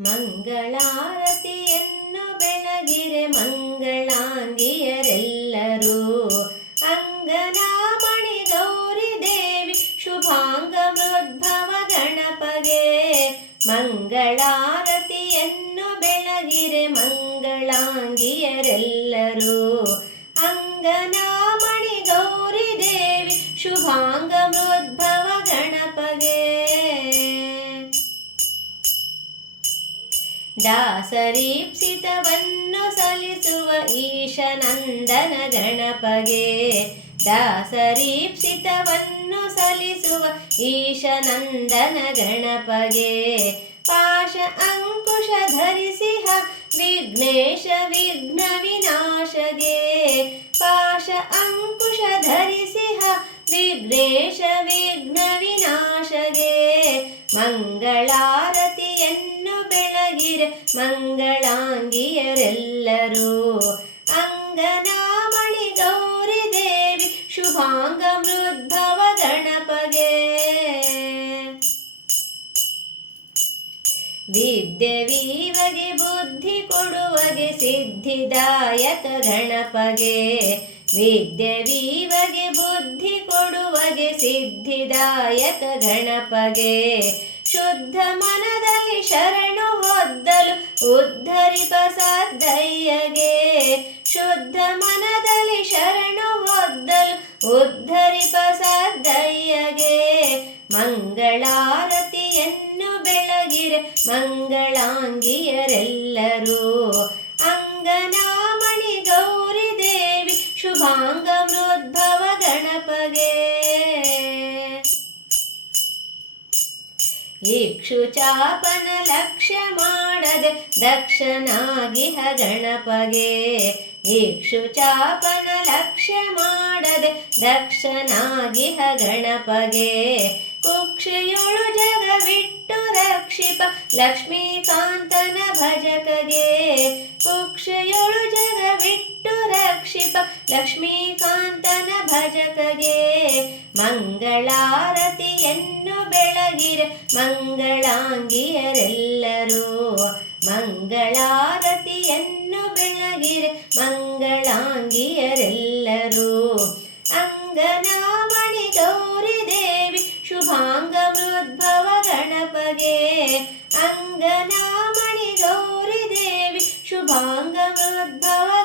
ಮಂಗಳಾರತಿಯನ್ನು ಬೆಳಗಿರೆ ಮಂಗಳಾಂಗಿಯರೆಲ್ಲರೂ. ಅಂಗನಾಮಣಿ ಗೌರಿ ದೇವಿ ಶುಭಾಂಗ ಮೃದ್ಭವ ಗಣಪಗೆ. ಮಂಗಳಾರತಿಯನ್ನು ಬೆಳಗಿರೆ ಮಂಗಳಾಂಗಿಯರೆಲ್ಲರೂ. ಅಂಗನಾಮಣಿ ಗೌರಿ ದೇವಿ ಶುಭಾಂಗ ಮೃದ್ಭವ ಗಣಪಗೆ. ದಾಸರೀಪ್ಸಿತವನ್ನು ಸಲ್ಲಿಸುವ ಈಶನಂದನ ಗಣಪಗೆ. ದಾಸರೀಪ್ಸಿತವನ್ನು ಸಲ್ಲಿಸುವ ಈಶನಂದನ ಗಣಪಗೆ. ಪಾಶ ಅಂಕುಶ ಧರಿಸಿಹ ವಿಘ್ನೇಶ ವಿಘ್ನ ವಿನಾಶಗೆ. ಪಾಶ ಅಂಕುಶ ಧರಿಸಿಹ ವಿಘ್ನೇಶ ವಿಘ್ನ ವಿನಾಶಗೆ. ಮಂಗಳಾರತಿಯನ್ನು ಬೆಳಗಿರೆ ಮಂಗಳಾಂಗಿಯರೆಲ್ಲರೂ. ಅಂಗನಾಮಣಿ ಗೌರಿ ದೇವಿ ಶುಭಾಂಗ ಮೃದ್ಭವ ಗಣಪಗೆ. ವಿದ್ಯೆ ವೀವಗೆ ಬುದ್ಧಿ ಕೊಡುವಗೆ ಸಿದ್ಧಿದಾಯಕ ಗಣಪಗೆ. ವಿದ್ಯೆ ವೀವಗೆ ಬುದ್ಧಿ ಕೊಡುವಗೆ ಸಿದ್ಧಿದಾಯಕ ಗಣಪಗೆ. ಶುದ್ಧ ಮನದಲ್ಲಿ ಶರಣು ಹೊದ್ದಲು ಉದ್ಧರಿಪ ಸಾಧ್ಯಯ್ಯಗೆ. ಶುದ್ಧ ಮನದಲ್ಲಿ ಶರಣು ಹೊದ್ದಲು ಉದ್ಧರಿಪ ಸಾಧ್ಯಯ್ಯಗೆ. ಮಂಗಳಾರತಿಯನ್ನು ಬೆಳಗಿರೆ ಮಂಗಳಾಂಗಿಯರೆಲ್ಲರೂ. ಅಂಗನಾಮಣಿ ಗೌರಿ ದೇವಿ ಶುಭಾಂಗ ಮೃದ್ಭವ ಗಣಪಗೆ. ಇಕ್ಷುಚಾಪನ ಲಕ್ಷ್ಯ ಮಾಡದೆ ದಕ್ಷನಾಗಿಹ ಗಣಪಗೆ. ಇಕ್ಷುಚಾಪನ ಲಕ್ಷ್ಯ ಮಾಡದೆ ದಕ್ಷನಾಗಿಹ ಗಣಪಗೆ. ಕುಕ್ಷಿಯೊಳು ಜಗವಿಟ್ಟು ರಕ್ಷಿಪ ಲಕ್ಷ್ಮೀಕಾಂತನ ಭಜಕಗೆ. ಕುಕ್ಷಿಯೊಳು ಜಗವಿಟ್ಟು ರಕ್ಷಿಪ ಲಕ್ಷ್ಮೀಕಾಂತನ ಭಜಕಗೆ. ಮಂಗಳಾರತಿಯನ್ನು ಬೆಳಗಿರೆ ಮಂಗಳಾಂಗಿಯರೆಲ್ಲರೂ. ಮಂಗಳಾರತಿಯನ್ನು ಬೆಳಗಿರೆ ಮಂಗಳಾಂಗಿಯರೆಲ್ಲರೂ. ಅಂಗನಾಮಣಿ ಗೌರಿ ದೇವಿ ಶುಭಾಂಗ ಮೃದ್ಭವ ಗಣಪಗೆ. ಅಂಗನಾಮಣಿ ಗೌರಿ ದೇವಿ ಶುಭಾಂಗ ಮೃದ್ಭವ